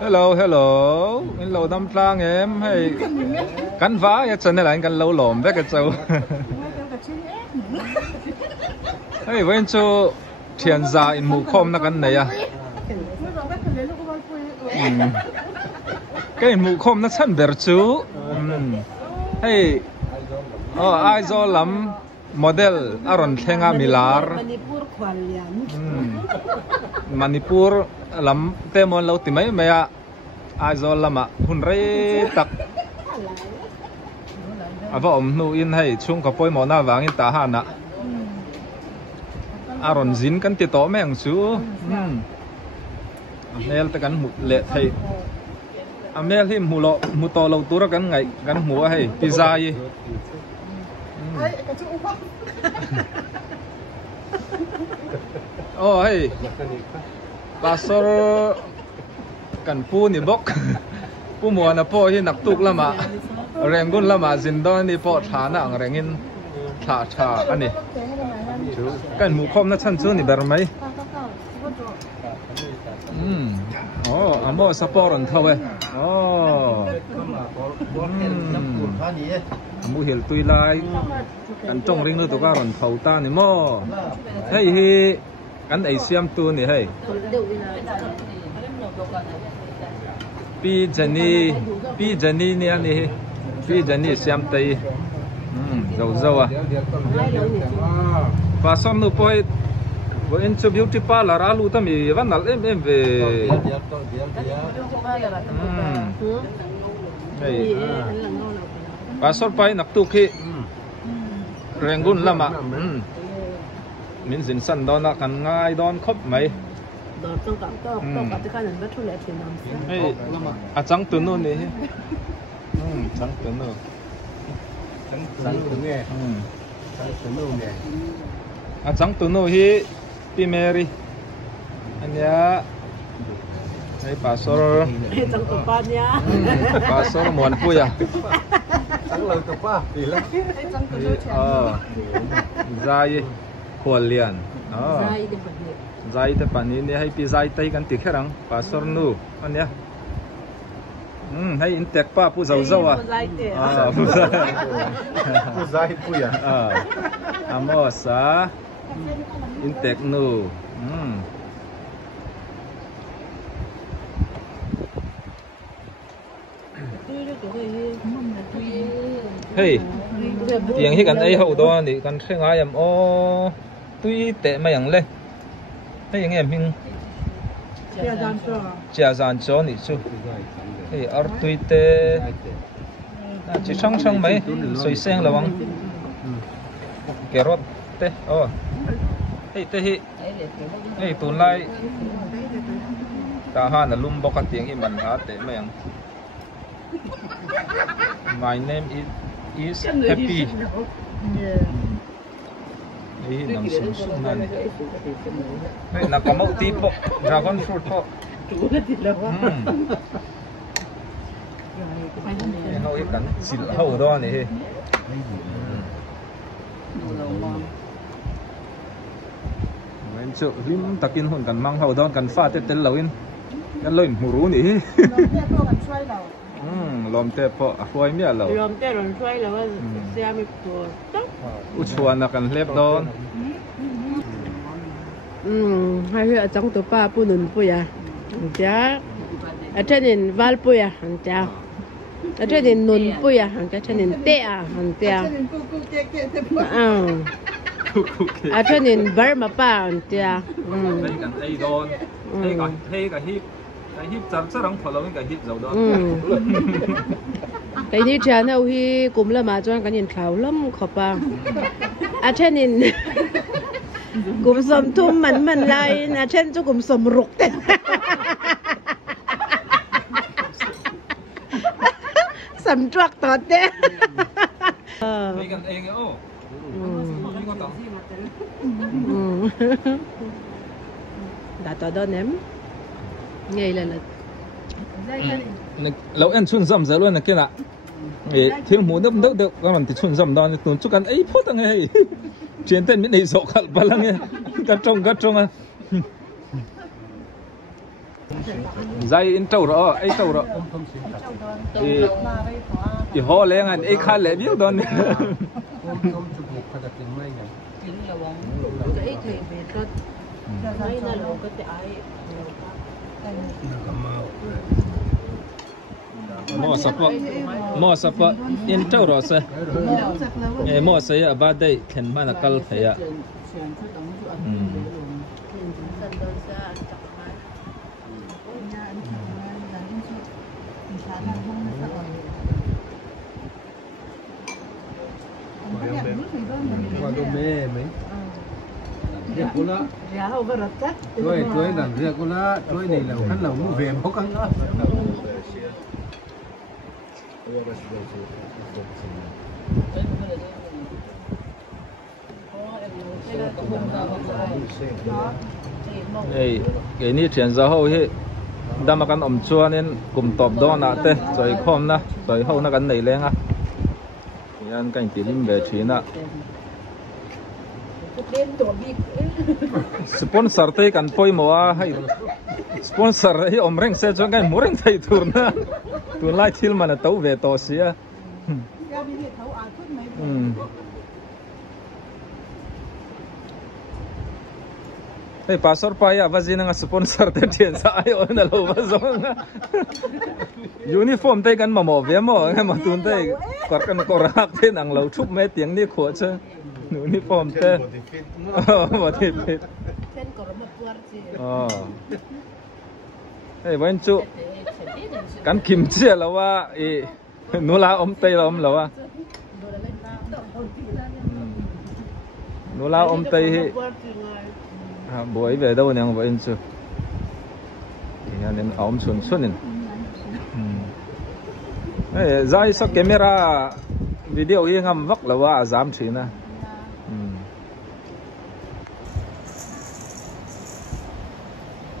Hello, hello. In lâu năm trang em hay cắn vá ya chân này là anh cắn lâu lồm bé cái châu. Hey, when cho thiền giả in mù khom nó cắn này à? Cái in mù khom nó chân bể chú. Hey, ai do lắm model aron thenga milar. Manipur lắm tem lâu tìm mấy mày à? Ai do lắm à? Hun rây tắc. Vợ ông nu in hay chung có poi mỏ na vàng in ta han ạ. Aron zin kan ti to meng chú. Nel ta kan mut le thầy. Amel hi mu to lâu tu ra kan ngai kan mua hay pizza yi. Oh hey. Pastor kan pu ni bok. Pu mua na po hi nak tuk lama. Rengun lama zindon ni po tha na ang rengin tha ani. Chú kan mu khom na chan chu ni ber mai. Amo support on thâu Amu hiểu tuy lai kan trong ring tu ka ron thâu ta ni mo. Hey hi kan ai siam tu ni hey. Pi Jenny ni ani. Pi Jenny siam tai. Dâu à. Và xong nữa poi với anh beauty parlor alu ta mi văn nal em về. Và xong pai nak tu khi rengun lama. Min sin san don na kan ngai don khop mai. Chẳng tu nu ni. Chẳng tu nu. Chẳng tu nu hi pi Mary anya hey pastor chẳng tu pa nya pastor muan pu ya chẳng lời tu pa thì là zai khol lian zai te pani ne hay pi zai tai kan ti kherang pastor nu anya hay intek pa pu zau à pu zai pu ya amosa intek nu hey tiếng hi kan ai hậu đó thì kan khe ngai em o tuy tệ mà yang lên hey yang em hình chia gian cho ni chu hey ar tuy tệ chỉ sang mấy soi sen là bang carrot tê hey tê hi hey tuần lai ta ha là lum bọc tiếng hi mình há tệ mà yang my name is happy. Hey nang sum sum na ni. Hey na kamau ti po dragon fruit po. Hậu ít cắn xịt hậu đó này he. Mình chợ lim takin hồn cần mang hậu đó cần pha tết tết lâu in. Cần lên mù rú nỉ. Lom tê po phơi mía lâu. Lom tê lom phơi lâu xe mi po. Uchuan là cần lép đó. Hai huyện trong tổ pa pu nын pu ya. Cha. Ở trên nền val pu ya, cha. Ở trên nền nún pu ya, cha trên nền tê à, cha. Ở trên nền bar mà pa, cha. Đây cần đây đó. Đây cả hip. Cái hip chấm rất là thở lâu cái hip dầu đó. Cái này cha nào hi cũng là mà cho cái nhìn khảo lắm khó pa. Ở trên nền cũng sầm thum mình lại, ở trên chỗ cũng sầm rục tên. Sầm truck tọt đấy. Đây cần anh ấy ô. Đã tọt đó ném. Nghe là lâu ăn chun dầm giờ luôn là kia lạ. Thiếu mũ nấp nấp được, các bạn thì chun dầm đó, tụi chúng ăn ấy phốt tăng ấy. Chiến tên miễn này rộ khẩn bà lăng ấy. Cắt trông à dây in trâu rồi ấy trâu rồi thì họ lên anh ấy khai lệ biết đó nè mua sắp in trâu rồi sao mua say ở ba đây khen mà là cal phải à qua đồ mê mấy riêng cô lá tôi làm riêng cô lá tôi này là khăn lẩu mua về máu căng đó cái này chuyển ra hậu hết đâm mà căn chua nên cùng top đó nè thế rồi khom nè rồi hậu nó căn này lên á anh cảnh tím về trí nè sponsor tay kan poi mo hay sponsor ấy om reng sẽ cho cái mua reng thay tour na tour lại thil mà là tàu về to xía hey pastor paya vazina nga sponsor te thian sa ai on na lo bazong uniform tay kan mamo ve mo nga ma tun tay kor kan korak te nang lo thup me tiang ni kho che uniform te body fit hey wen chu kan kim che la wa e nula om tay la om la wa nula om tay hi buổi về đâu nè vậy chứ nên ống xuân xuân nên giải số camera video yên ngắm vắt làว่าgiảm chỉ nè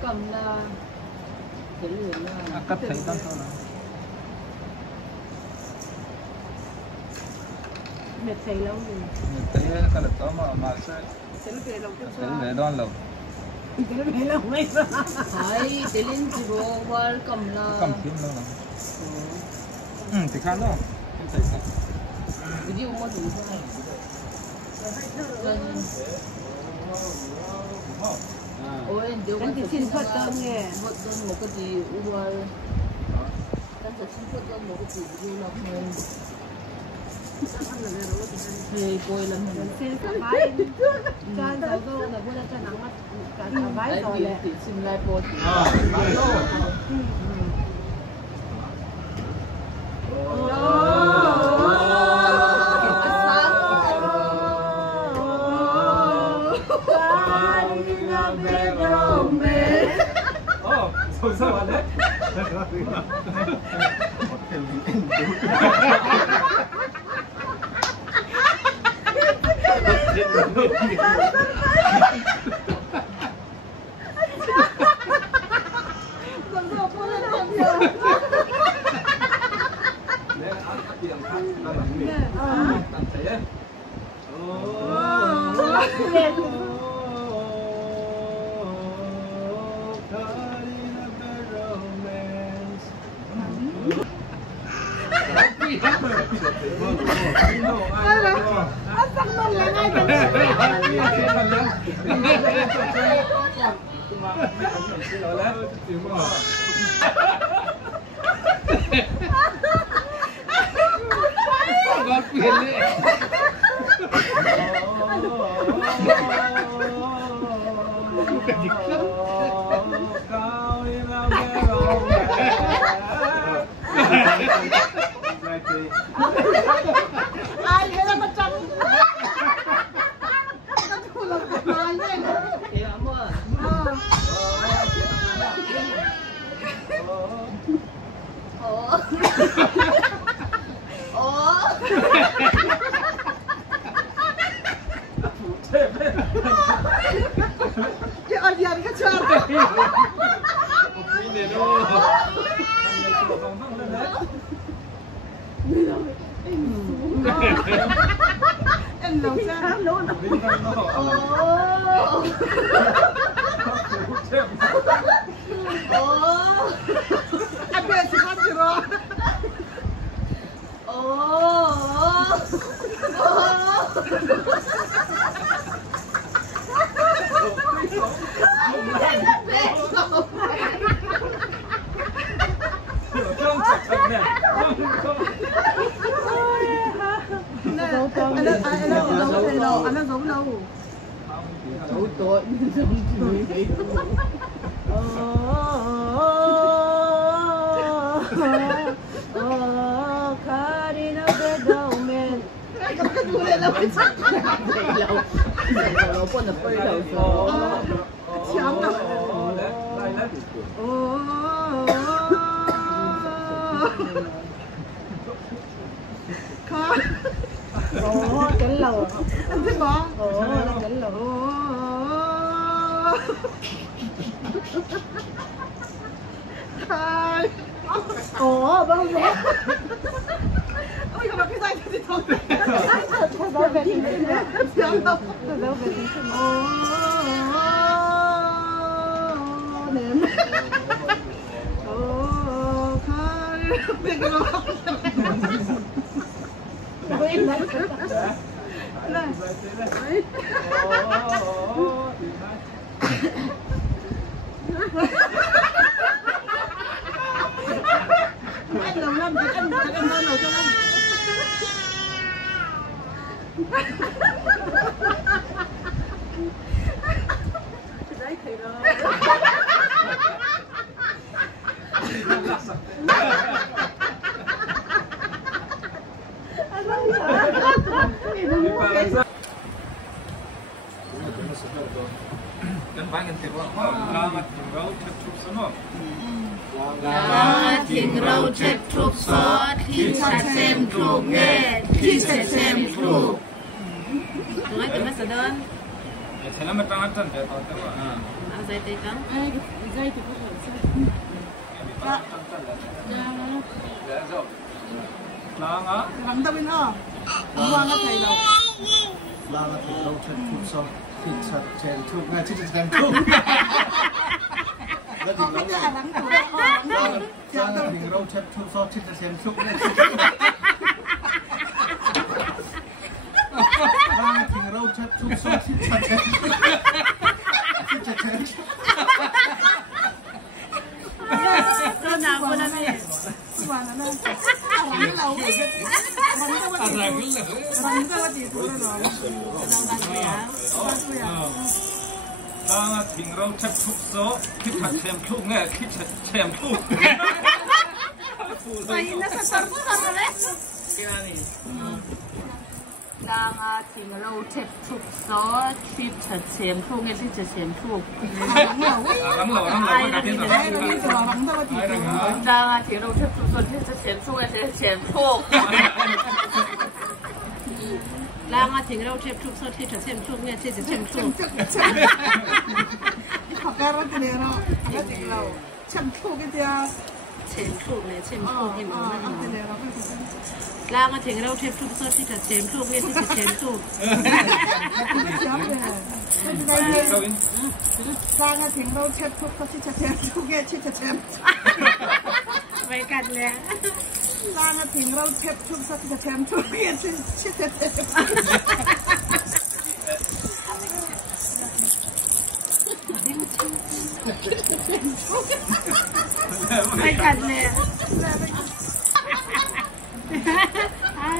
cầm là cái lửa là cắt thấy tăng thôi mệt thấy lâu rồi thấy cái lực đó mà sẽ về đón lâu ai để lên chỉ bộ vào cầm là cầm kiếm lâu lắm thì khá đó video mà đủ rồi ôi điều cái xin phật đơn nghe phật đơn một cái gì vào cái xin phật đơn một cái gì video là thì coi lần mình xem cái máy cho đâu đâu là bữa nay cho nắng mắt cả máy rồi đấy thì xin lại bột Anh giống đâu? Cháu tội cánh lầu anh thích bó cánh lầu bông rẻ ôi không cái dây thì thôi thôi đâu về thì đâu về thì nếm khai biết cái đó anh làm năm anh lên rồi cho anh đấy thì rồi Kan bangen ti wa la ma ti ro chep chup sano la ting rau chep chup so thi chat sem chup nge thi chat sem chup nói từ mắt đơn Salam ma tang tan de ta wa dây tây trắng dây thì có thể la nga làm tao bên đó qua nó thầy đâu la la thì đâu chân thuốc xong thì chặt chèn thuốc ngay chứ chèn thuốc la thì đâu chân thuốc xong chứ chèn thuốc ngay la thì đâu chân thuốc xong chứ chặt chèn tôi nào cô đang nghe qua nó làm lâu làm cái gì thôi rồi la nga ting ro chep chup so ki chat sem chup nge ki chat sem chup Ay, nasa sarko ka na rin. Lang ting rau chep chup so chip chat sem chup nge chip chat sem chup. rang lo ka tin đấy nó đi rồi làm tao thì Lang ting rau chep chup so chip chat sem chup nge chip sem chup. Lang ting rau chep chup so chip chat sem chup nge chip chat sem chup. học ra nó cái này nó thì lâu chăm thu cái gì sem chup nè sem chup cái món cái này. này nó Lang ting rau chep chup so chip chat sem chup nge chip chat sem chup. sang thì đâu chết thuốc có chết chết thuốc nghe chết chết Vậy cắt nè. sang thì đâu chết thuốc có chết chết thuốc nghe chết chết Vậy cắt nè.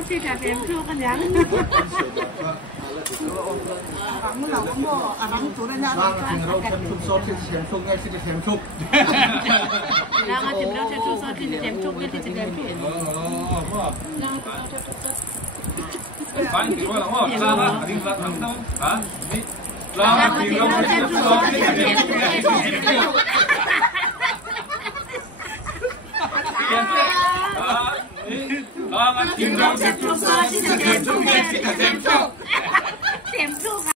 Chip chat sem chup kan yang. rắn là có mò rắn chỗ này nha la thì đâu chân thuốc xong chứ chèn thuốc ngay chứ chèn thuốc Lang ting rau chep chup so chip chat sem chup nge chip chat sem chup. Bạn thì nói là ô la nga ting la thằng đâu hả la nga ting ro chep chup so ki chat sem chup